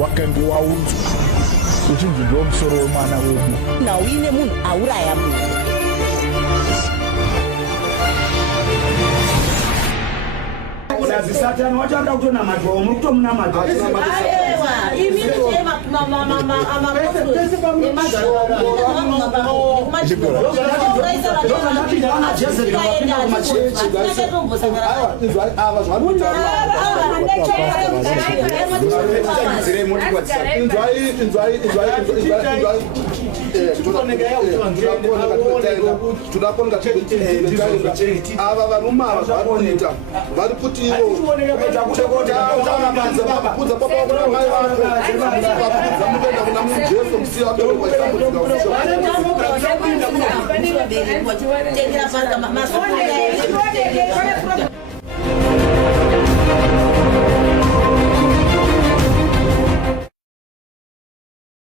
wakange waunzwa uchinzi ndiwo musoro wemwana wedu. Nauine munhu auraya munhu. Satani wachanda kutona madhomo kutomuna madhomo. Aiwa, imi ndema mama ava varume ava varikuita vari kuti ivo kuza baba mai vakuza mutoenda kuna mujesu musiya abereka isambudzika